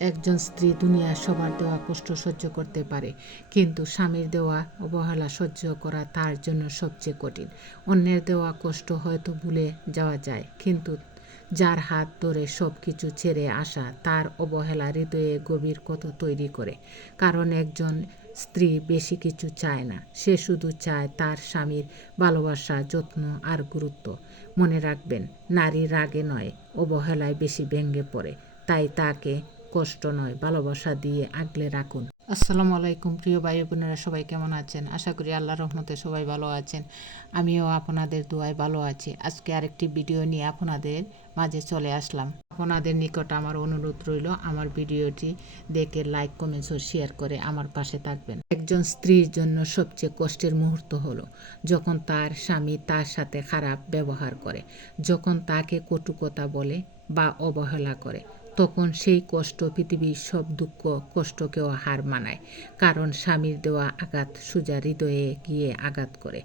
একজন স্ত্রী দুনিয়ার সবার দেওয়া কষ্ট সহ্য করতে পারে, কিন্তু স্বামীর দেওয়া অবহেলা সহ্য করা তার জন্য সবচেয়ে কঠিন। অন্যের দেওয়া কষ্ট হয়তো ভুলে যাওয়া যায়, কিন্তু যার হাত ধরে সব কিছু ছেড়ে আসা, তার অবহেলা হৃদয়ে গভীর ক্ষত তৈরি করে। কারণ একজন স্ত্রী বেশি কিছু চায় না, সে শুধু চায় তার স্বামীর ভালোবাসা, যত্ন আর গুরুত্ব। মনে রাখবেন, নারী রাগে নয়, অবহেলায় বেশি ভেঙে পড়ে। তাই তাকে কষ্ট নয়, ভালোবাসা দিয়ে আগলে রাখুন। আসসালামু আলাইকুম প্রিয় ভাই বোনেরা, সবাই কেমন আছেন? আশা করি আল্লাহর রহমতে সবাই ভালো আছেন। আমিও আপনাদের দোয়ায় ভালো আছি। আজকে আরেকটি ভিডিও নিয়ে আপনাদের মাঝে চলে আসলাম। আপনাদের নিকট আমার অনুরোধ রইল, আমার ভিডিওটি দেখে লাইক, কমেন্টস ও শেয়ার করে আমার পাশে থাকবেন। একজন স্ত্রীর জন্য সবচেয়ে কষ্টের মুহূর্ত হলো যখন তার স্বামী তার সাথে খারাপ ব্যবহার করে, যখন তাকে কটু কথা বলে বা অবহেলা করে। তখন সেই কষ্ট পৃথিবীর সব দুঃখ কষ্টকেও হার মানায়। কারণ স্বামীর দেওয়া আঘাত সোজা হৃদয়ে গিয়ে আঘাত করে।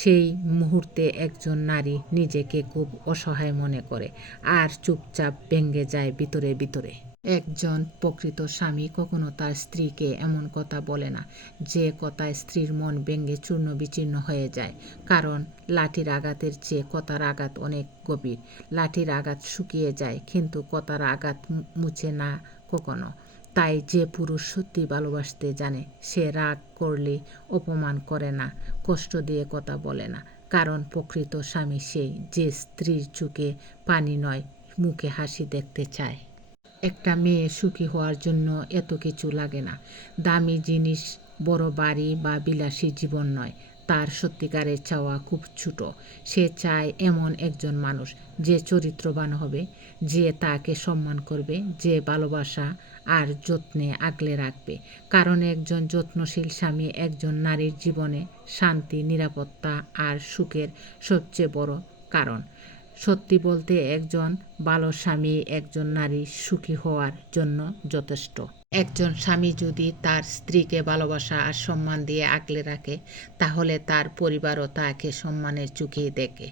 সেই মুহূর্তে একজন নারী নিজেকে খুব অসহায় মনে করে আর চুপচাপ ভেঙে যায় ভিতরে ভিতরে। একজন প্রকৃত স্বামী কখনো তার স্ত্রীকে এমন কথা বলে না যে কথায় স্ত্রীর মন ভেঙে চূর্ণ বিচূর্ণ হয়ে যায়। কারণ লাঠির আঘাতের চেয়ে কথার আঘাত অনেক গভীর। লাঠির আঘাত শুকিয়ে যায়, কিন্তু কথার আঘাত মুছে না কখনো। তাই যে পুরুষ সত্যি ভালোবাসতে জানে, সে রাগ করলে অপমান করে না, কষ্ট দিয়ে কথা বলে না। কারণ প্রকৃত স্বামী সেই, যে স্ত্রীর চোখে পানি নয়, মুখে হাসি দেখতে চায়। একটা মেয়ে সুখী হওয়ার জন্য এত কিছু লাগে না। দামি জিনিস, বড় বাড়ি বা বিলাসী জীবন নয়। তার সত্যিকারের চাওয়া খুব ছোট। সে চায় এমন একজন মানুষ যে চরিত্রবান হবে, যে তাকে সম্মান করবে, যে ভালোবাসা আর যত্নে আগলে রাখবে। কারণ একজন যত্নশীল স্বামী একজন নারীর জীবনে শান্তি, নিরাপত্তা আর সুখের সবচেয়ে বড় কারণ। সত্যি বলতে, একজন ভালো স্বামী একজন নারী সুখী হওয়ার জন্য যথেষ্ট। একজন স্বামী যদি তার স্ত্রীকে ভালোবাসা আর সম্মান দিয়ে আগলে রাখে, তাহলে তার পরিবারও তাকে সম্মানের চোখেই দেখে।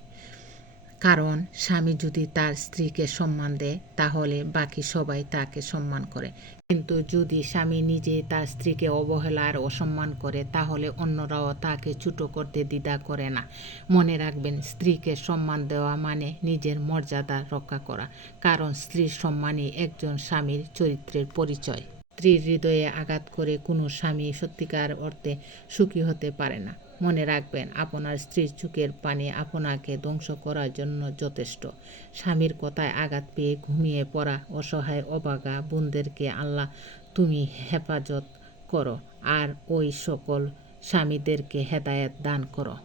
কারণ স্বামী যদি তার স্ত্রীকে সম্মান দেয়, তাহলে বাকি সবাই তাকে সম্মান করে। কিন্তু যদি স্বামী নিজে তার স্ত্রীকে অবহেলা আর অসম্মান করে, তাহলে অন্যরাও তাকে ছোট করতে দ্বিধা করে না। মনে রাখবেন, স্ত্রীকে সম্মান দেওয়া মানে নিজের মর্যাদা রক্ষা করা। কারণ স্ত্রীর সম্মানই একজন স্বামীর চরিত্রের পরিচয়। স্ত্রীর হৃদয়ে আঘাত করে কোনো স্বামী সত্যিকার অর্থে সুখী হতে পারে না। মনে রাখবেন, আপনার স্ত্রীর চোখের পানি আপনাকে ধ্বংস করার জন্য যথেষ্ট। স্বামীর কথায় আঘাত পেয়ে ঘুমিয়ে পড়া অসহায় অভাগা বোনদেরকে আল্লাহ তুমি হেফাজত করো, আর ওই সকল স্বামীদেরকে হেদায়েত দান করো।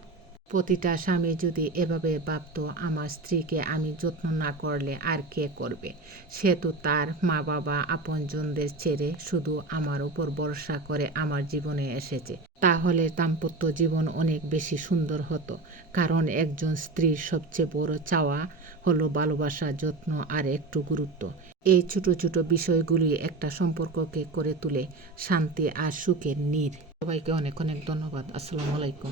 প্রতিটা স্বামী যদি এভাবে ভাবত, আমার স্ত্রীকে আমি যত্ন না করলে আর কে করবে? সে তো তার মা বাবা আপনজনদের ছেড়ে শুধু আমার উপর ভরসা করে আমার জীবনে এসেছে। তাহলে দাম্পত্য জীবন অনেক বেশি সুন্দর হতো। কারণ একজন স্ত্রীর সবচেয়ে বড় চাওয়া হলো ভালোবাসা, যত্ন আর একটু গুরুত্ব। এই ছোট ছোট বিষয়গুলি একটা সম্পর্ককে করে তোলে শান্তি আর সুখের নীড়। সবাইকে অনেক অনেক ধন্যবাদ। আসসালামু আলাইকুম।